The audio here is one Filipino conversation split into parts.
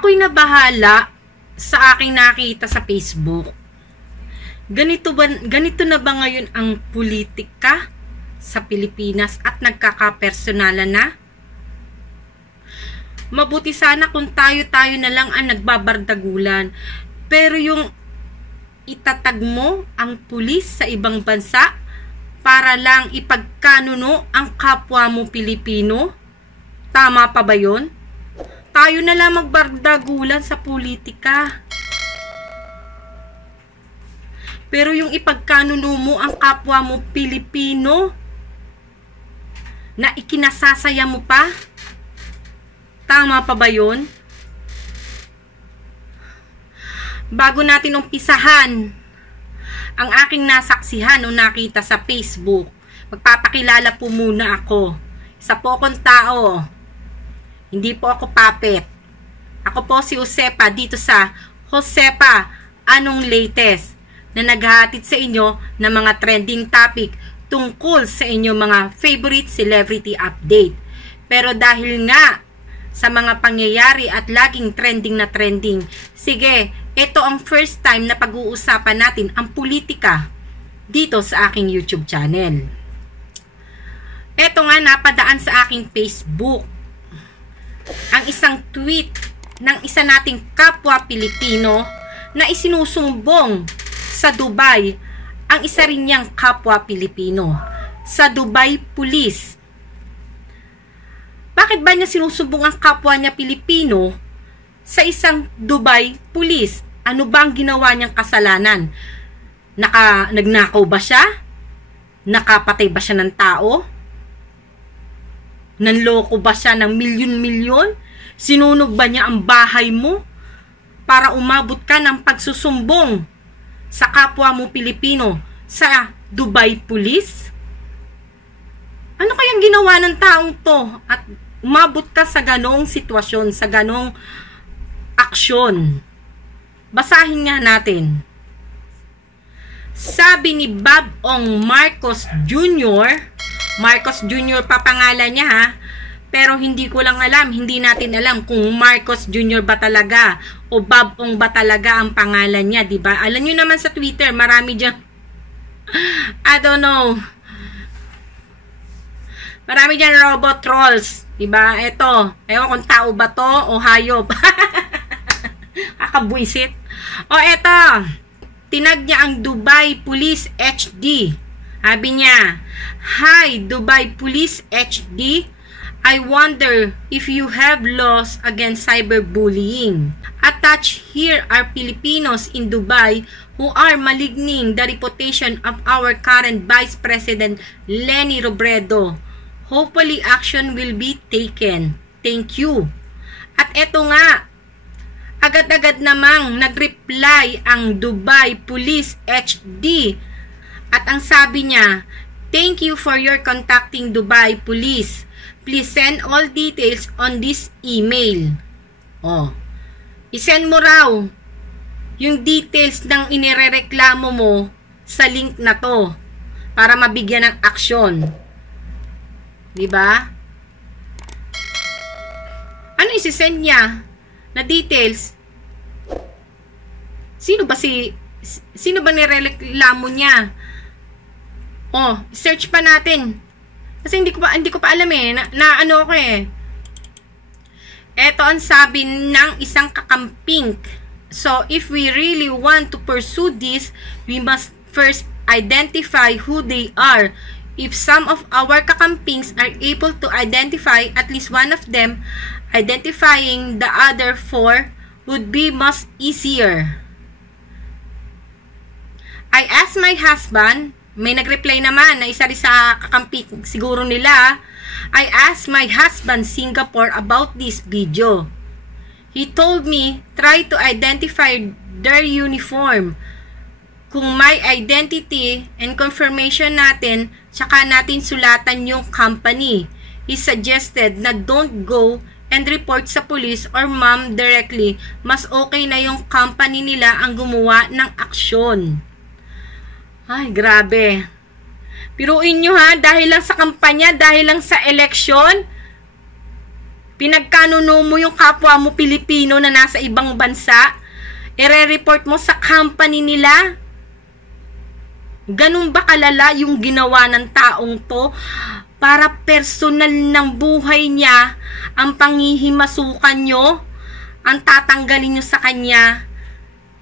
Ako'y nabahala sa aking nakita sa Facebook. Ganito na ba ngayon ang politika sa Pilipinas at nagkakapersonalan na? Mabuti sana kung tayo-tayo na lang ang nagbabardagulan. Pero yung itatag mo ang pulis sa ibang bansa para lang ipagkanuno ang kapwa mo Pilipino? Tama pa ba yun? Tayo na lang magbardagulan sa politika. Pero yung ipagkanuno mo ang kapwa mo Pilipino na ikinasasaya mo pa? Tama pa ba yun? Bago natin umpisahan ang aking nasaksihan o nakita sa Facebook, magpapakilala po muna ako. Isa po akong tao. Hindi po ako puppet. Ako po si Josepa dito sa Josepa Anong Latest, na naghahatid sa inyo ng mga trending topic tungkol sa inyong mga favorite celebrity update. Pero dahil nga sa mga pangyayari at laging trending na trending, sige, ito ang first time na pag-uusapan natin ang politika dito sa aking YouTube channel. Ito nga napadaan sa aking Facebook ang isang tweet ng isa nating kapwa Pilipino na isinusumbong sa Dubai ang isa rin niyang kapwa Pilipino sa Dubai Police. Bakit ba niya sinusumbong ang kapwa niya Pilipino sa isang Dubai Police? Ano ba ang ginawa niyang kasalanan? Nagnakaw ba siya? Nakapatay ba siya ng tao? Nanloko ba siya ng milyon-milyon? Sinunog ba niya ang bahay mo para umabot ka ng pagsusumbong sa kapwa mo Pilipino sa Dubai Police? Ano kayang ginawa ng taong to at umabot ka sa ganong sitwasyon, sa ganong aksyon? Basahin nga natin. Sabi ni Bob Ong Marcos Jr., Marcos Jr. pa pangalan niya ha, pero hindi ko lang alam, hindi natin alam kung Marcos Jr. ba talaga o Bob Ong ba talaga ang pangalan niya, di ba? Alam niyo naman sa Twitter, marami diyan. I don't know. Marami diyan robot trolls, di ba? Ito, ewan kung tao ba to o hayop. Akabwisit. O eto, tinag niya ang Dubai Police HD. Sabi niya, "Hi Dubai Police HD, I wonder if you have laws against cyberbullying. Attached here are Filipinos in Dubai who are maligning the reputation of our current Vice President Leni Robredo. Hopefully action will be taken. Thank you." At eto nga, agad-agad namang nag-reply ang Dubai Police HD. At ang sabi niya, "Thank you for your contacting Dubai Police. Please send all details on this email." Oh, isend mo raw yung details ng inirereklamo mo sa link na to para mabigyan ng aksyon. Diba? Ano isisend niya na details? Sino ba nirereklamo niya? Oh, search pa natin. Kasi hindi ko pa alam eh, na ano ko eh. Eto ang sabi ng isang kakamping. So, if we really want to pursue this, we must first identify who they are. If some of our kakampings are able to identify at least one of them, identifying the other four would be much easier. I asked my husband, may nag-reply naman na isa rin sa kakamping siguro nila. I asked my husband Singapore about this video. He told me, try to identify their uniform. Kung may identity and confirmation natin, tsaka natin sulatan yung company. He suggested na don't go and report sa police or mom directly. Mas okay na yung company nila ang gumawa ng aksyon. Ay, grabe. Piruin nyo ha, dahil lang sa kampanya, dahil lang sa eleksyon, Pinagkanuno mo yung kapwa mo Pilipino na nasa ibang bansa. Ire-report mo sa company nila. Ganun ba kalala yung ginawa ng taong to? Para personal ng buhay niya ang panghihimasukan nyo, ang tatanggalin nyo sa kanya,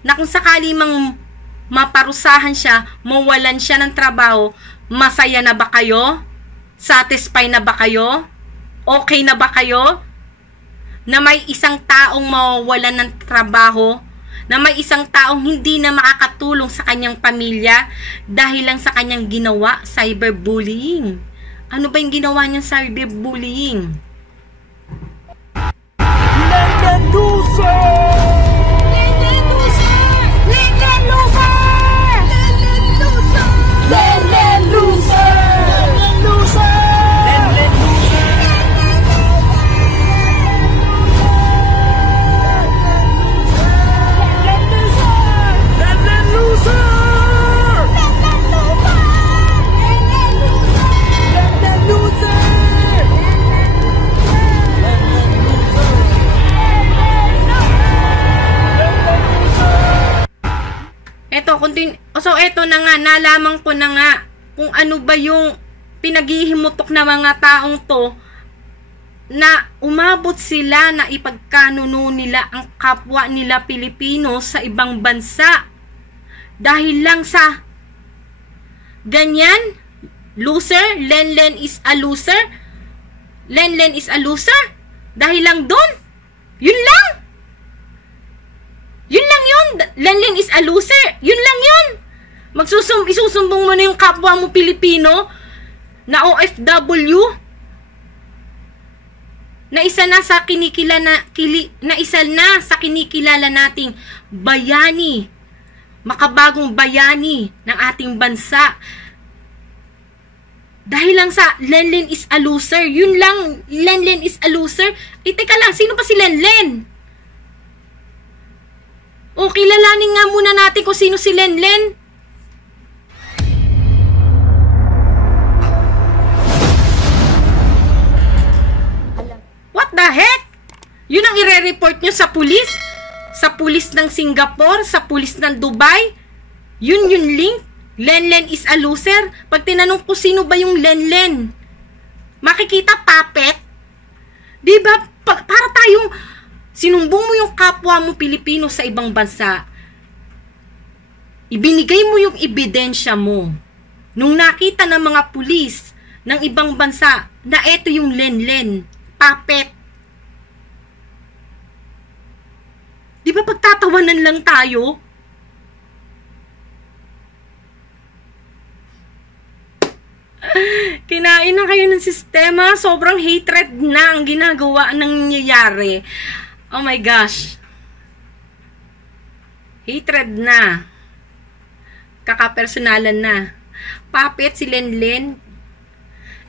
na kung sakali mang maparusahan siya, mawalan siya ng trabaho, masaya na ba kayo? Satisfied na ba kayo? Okay na ba kayo? Na may isang taong mawawalan ng trabaho, na may isang taong hindi na makakatulong sa kanyang pamilya dahil lang sa kanyang ginawa, cyberbullying. Ano ba yung ginawa niyang cyberbullying? Lenden loser! Lenden loser! Lenden loser! Lenden loser! Lenden loser! Lenden loser! Lenden loser! Lenden loser! So, eto na nga, nalaman ko na nga kung ano ba yung pinaghihimutok na mga taong to na umabot sila na ipagkanuno nila ang kapwa nila Pilipino sa ibang bansa. Dahil lang sa ganyan, loser, Lenlen is a loser, Lenlen is a loser, dahil lang doon, yun lang. Yun lang yun. Lenlen is a loser. Yun lang yun. Isusumbong mo na yung kapwa mo Pilipino na OFW na isa na sa kinikilala nating bayani, makabagong bayani ng ating bansa. Dahil lang sa Lenlen is a loser. Yun lang, Lenlen is a loser. Teka lang, sino pa si Lenlen? O, kilalanin nga muna natin kung sino si Lenlen. What the heck? Yun ang ire-report nyo sa pulis? Sa pulis ng Singapore? Sa pulis ng Dubai? Yun yung link? Lenlen is a loser? Pag tinanong ko sino ba yung Lenlen, makikita puppet? Diba? Para tayong sinumbong mo yung kapwa mo Pilipino sa ibang bansa, ibinigay mo yung ebidensya mo nung nakita ng mga pulis ng ibang bansa na eto yung Lenlen, puppet. Di ba pagtatawanan lang tayo? Kinain na kayo ng sistema. Sobrang hatred na ang ginagawa ng nangyayari. Oh my gosh. Hatred na. Kakapersonalan na. Puppet si Lenlen.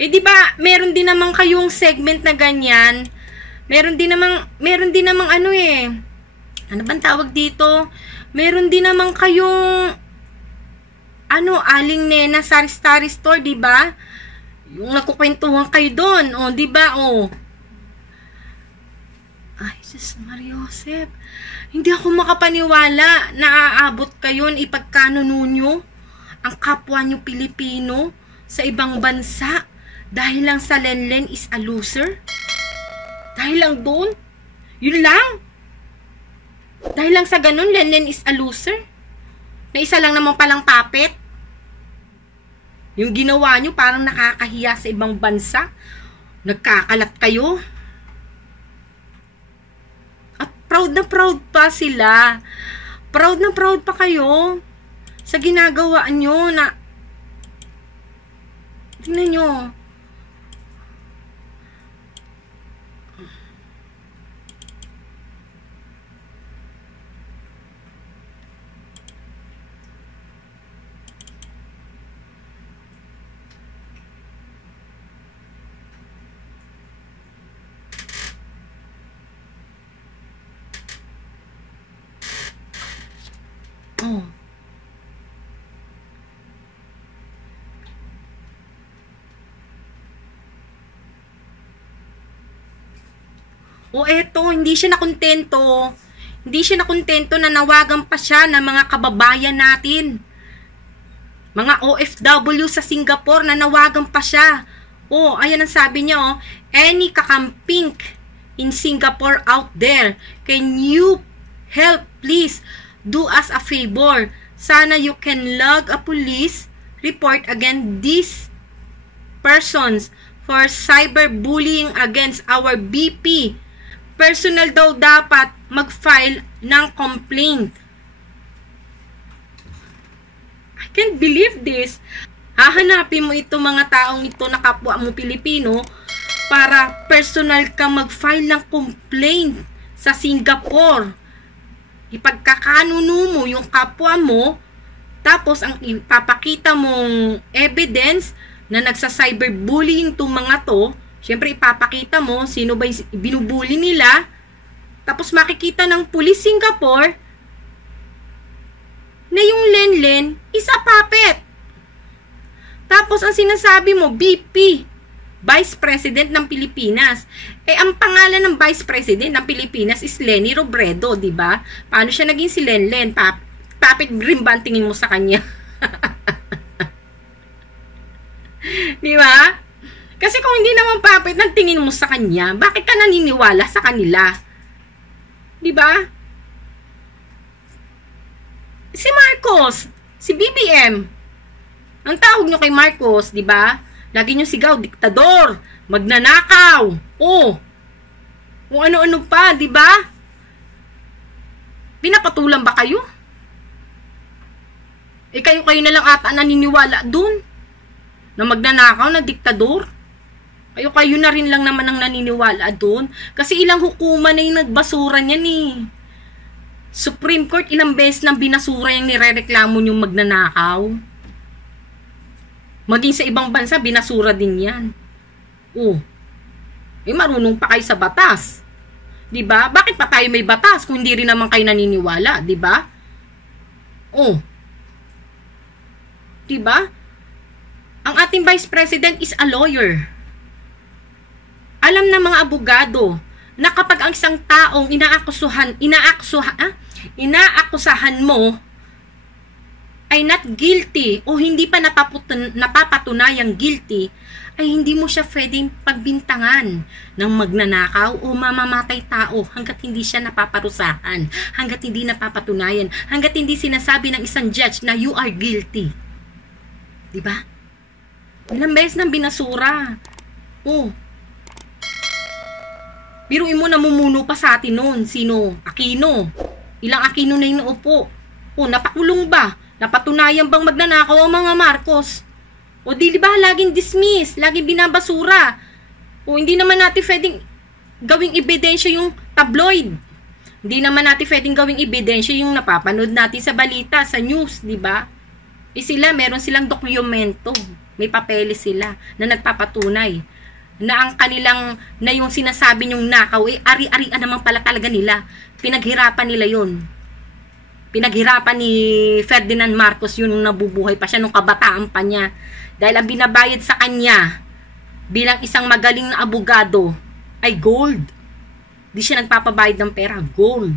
Di ba, meron din naman kayong segment na ganyan. Meron din namang ano ano bang tawag dito? Meron din naman kayong Aling Nena Sari-Sari Store, di ba? Yung nagkukwentuhan kayo doon, di ba? Ay, Diyos Mariosep. Hindi ako makapaniwala na aabot kayo na ipagkanuno nyo ang kapwa nyo Pilipino sa ibang bansa dahil lang sa Lenlen is a loser. Dahil lang doon. Yun lang. Dahil lang sa ganun, Lenlen is a loser. Na isa lang naman palang puppet. Yung ginawa nyo parang nakakahiya sa ibang bansa. Nagkakalat kayo. At proud na proud pa sila. Proud na proud pa kayo sa ginagawa nyo na tingnan nyo. O eto, hindi siya nakontento. Hindi siya nakontento na nawagan pa siya ng mga kababayan natin. Mga OFW sa Singapore na nawagan pa siya. Oh, ayan ang sabi niya, oh. Any kakamping in Singapore out there, can you help please do us a favor? Sana you can log a police report against these persons for cyberbullying against our BP. Personal daw dapat mag-file ng complaint. I can't believe this. Hahanapin mo ito mga taong ito na kapwa mo Pilipino para personal ka mag-file ng complaint sa Singapore. Ipagkakanuno mo yung kapwa mo, tapos ang ipapakita mong evidence na nagsa-cyberbullying itong mga to, syempre ipapakita mo sino ba yung binubully nila, tapos makikita ng Police Singapore na yung Lenlen is a puppet. Tapos ang sinasabi mo, BP, Vice President ng Pilipinas. Eh, ang pangalan ng Vice President ng Pilipinas is Leni Robredo, di ba? Paano siya naging si Lenlen? Puppet green ba ang tingin mo sa kanya? Di ba? Kasi kung hindi naman puppet ang tingin mo sa kanya, bakit ka naniniwala sa kanila? Di ba? Si Marcos, si BBM, ang tawag nyo kay Marcos, di ba? Lagi nyo sigaw, diktador, magnanakaw, oh, kung ano-ano pa, di ba? Pinapatulan ba kayo? Eh, kayo na lang ata naniniwala dun na magnanakaw, na diktador. Kayo na rin lang naman ang naniniwala dun. Kasi ilang hukuman na yung nagbasura niyan eh. Supreme Court, ilang beses nang binasura yung nirereklamo yung magnanakaw. Maging sa ibang bansa, binasura din yan. Oh, eh marunong pa kayo sa batas. Diba? Bakit pa tayo may batas kung hindi rin naman kayo naniniwala? Diba? Oh. Diba? Ang ating Vice President is a lawyer. Alam na mga abogado na kapag ang isang taong inaakusahan mo ay not guilty o hindi pa napapatunayang guilty, ay hindi mo siya pwedeng pagbintangan ng magnanakaw o mamamatay tao hanggat hindi siya napaparusahan, hanggat hindi napapatunayan, hanggat hindi sinasabi ng isang judge na you are guilty. Diba? Ilang beses nang binasura. Oh. Biruin mo, namumuno pa sa atin noon. Sino? Aquino. Ilang Aquino na yung naupo. Oh, napakulong ba? Napatunayan bang magnanakaw ang mga Marcos? O di ba laging dismiss, laging binabasura? O hindi naman natin pwedeng gawing ebidensya yung tabloid. Hindi naman natin pwedeng gawing ebidensya yung napapanood natin sa balita, sa news, di ba? Eh sila, meron silang dokumento. May papeles sila na nagpapatunay na ang kanilang, na yung sinasabi nyong nakaw, eh ari-arian naman pala talaga nila. Pinaghirapan nila yun. Pinaghirapan ni Ferdinand Marcos yun nung nabubuhay pa siya, nung kabataan pa niya. Dahil ang binabayad sa kanya bilang isang magaling na abogado ay gold. Di siya nagpapabayad ng pera, gold.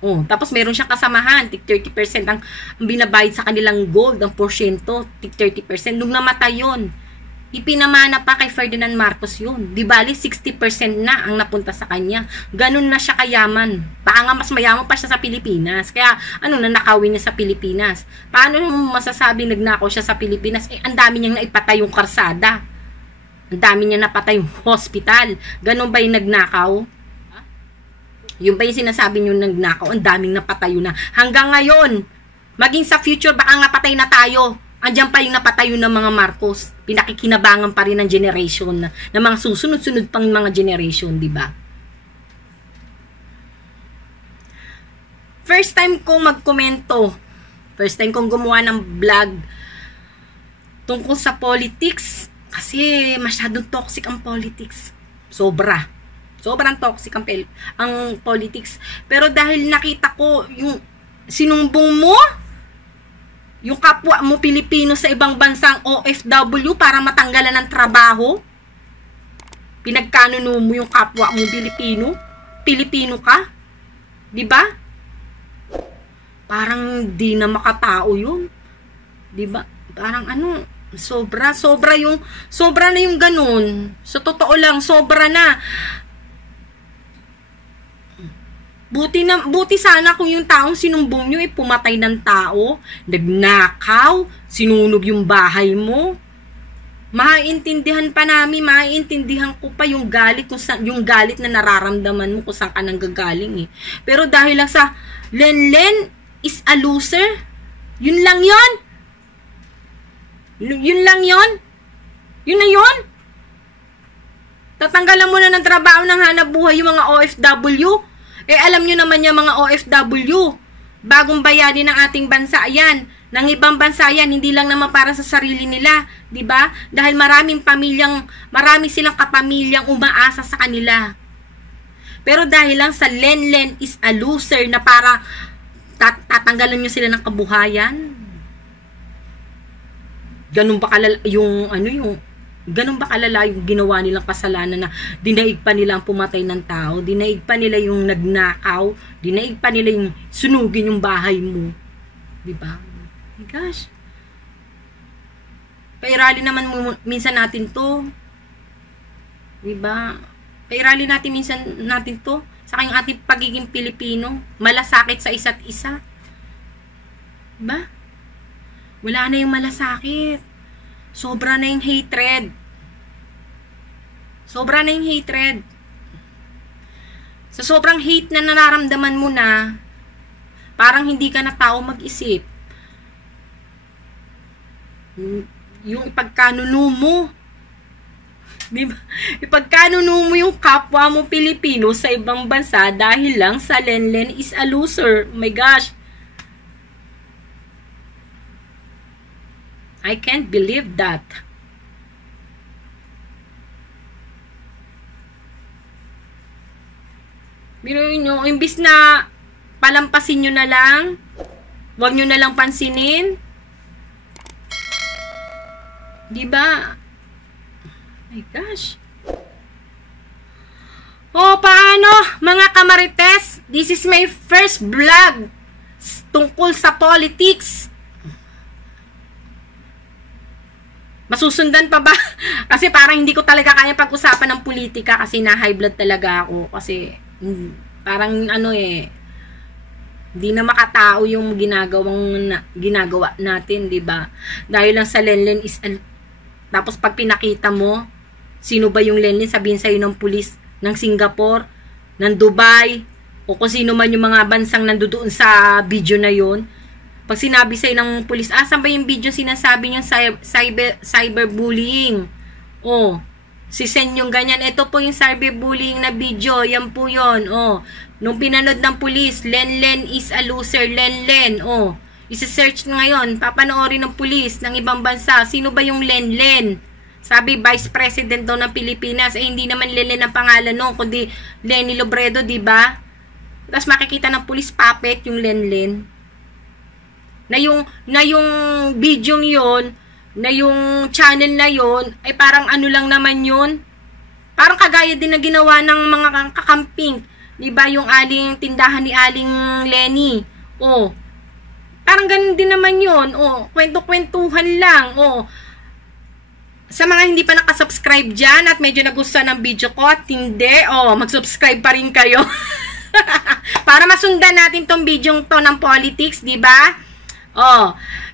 Oh, tapos meron siyang kasamahan, tig 30% ang binabayad sa kanilang gold, ang porsyento, tig 30%. Nung namatay yun, ipinamana pa kay Ferdinand Marcos yun. Di bali, 60% na ang napunta sa kanya. Ganun na siya kayaman. Baka nga mas mayaman pa siya sa Pilipinas. Kaya, nanakawin niya sa Pilipinas. Paano mo masasabi nagnakaw siya sa Pilipinas? Eh, ang dami niyang naipatay yung karsada. Ang dami niya napatay yung hospital. Ganun ba yung nagnakaw? Yung ba yung sinasabi niyo nagnakaw? Ang daming napatayo na. Hanggang ngayon, maging sa future, baka nga patay na tayo. Andiyan pa yung napatayo ng mga Marcos. Pinakikinabangan pa rin ng generation, ng mga susunod-sunod pang mga generation, di ba? First time kong magkomento, first time kong gumawa ng vlog tungkol sa politics, kasi masyadong toxic ang politics. Sobrang toxic ang politics. Pero dahil nakita ko yung sinumbong mo, yung kapwa mo Pilipino sa ibang bansang OFW para matanggalan ng trabaho, Pinagkanuno mo yung kapwa mo Pilipino. Pilipino ka? 'Di ba? Parang di na makatao 'yun. 'Di ba? Parang ano, sobra na yung ganun. Sa totoo lang, sobra na. Buti sana kung yung taong sinumbong nyo pumatay ng tao, nagnakaw, sinunog yung bahay mo. Maiintindihan ko pa yung galit na nararamdaman mo kung saan ka nanggagaling eh. Pero dahil lang sa Lenlen is a loser, yun lang yon. Yun na yun. Tatanggalan mo na ng trabaho ng hanap buhay yung mga OFW. Eh alam nyo naman yung mga OFW, bagong bayani ng ating bansa yan. Ng ibang bansa yan, hindi lang naman para sa sarili nila, 'di ba? Dahil marami silang kapamilyang umaasa sa kanila. Pero dahil lang sa Lenlen is a loser na para tatanggalan nyo sila ng kabuhayan. Ganun ba kalala yung ginawa nilang kasalanan na dinaig pa nila ang pumatay ng tao, dinaig pa nila yung nagnakaw, dinaig pa nila yung sunugin yung bahay mo. 'Di ba? My gosh. Pairali naman minsan natin 'to. 'Di ba? Pairali natin 'to sa kayong ating pagiging Pilipino, malasakit sa isa't isa. 'Di ba? Wala na yung malasakit. Sobra na yung hatred. Sa sobrang hate na nararamdaman mo na, parang hindi ka na tao mag-isip. Yung ipagkanuno mo. Diba? Ipagkanuno mo yung kapwa mo Pilipino sa ibang bansa dahil lang sa Lenlen is a loser. Oh my gosh. I can't believe that. Biruin nyo, imbis na palampasin nyo na lang, huwag nyo na lang pansinin. Diba? My gosh. O, paano, mga kamarites? This is my first vlog tungkol sa politics. Masusundan pa ba? Kasi parang hindi ko talaga kaya pag-usapan ng politika kasi na-high blood talaga ako. Kasi parang hindi na makatao yung ginagawa natin, di ba? Dahil lang sa Lenlen is tapos pag pinakita mo, sino ba yung Lenlen, sabihin sa'yo ng pulis ng Singapore, ng Dubai, o kung sino man yung mga bansang nandoon sa video na yon. Pag sinabi sa'yo ng pulis, saan ba yung video sinasabi niyang cyberbullying? Oh, si Sen yung ganyan. Ito po yung cyberbullying na video. Yan po yun. Oh, nung pinanood ng pulis, Lenlen is a loser. Lenlen. Oh, isa-search ngayon. Papanoorin ng pulis ng ibang bansa. Sino ba yung Lenlen? Sabi, Vice President daw ng Pilipinas. Eh, hindi naman Lenlen ang pangalan no, kundi Leni Robredo, diba? Tapos makikita ng pulis puppet yung Lenlen. Na yung video yon, na yung channel na yon, ay parang ano lang naman yun. Parang kagaya din na ginawa ng mga kakamping. Diba yung tindahan ni Aling Leni. Oh, parang ganun din naman yun. Oh, kwento-kwentuhan lang. Oh, sa mga hindi pa nakasubscribe dyan at medyo nagustuhan ng video ko at hindi, mag-subscribe pa rin kayo. Para masundan natin tong video to ng politics, diba?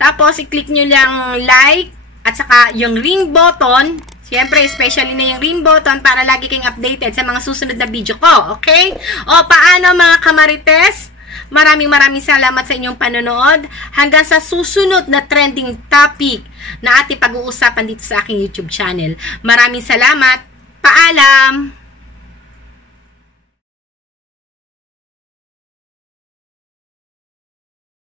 Tapos i-click nyo lang like at saka yung ring button. Siyempre, especially na yung ring button para lagi kayong updated sa mga susunod na video ko. Okay? Paano mga kamarites? Maraming salamat sa inyong panonood. Hanggang sa susunod na trending topic na ating pag-uusapan dito sa aking YouTube channel. Maraming salamat. Paalam!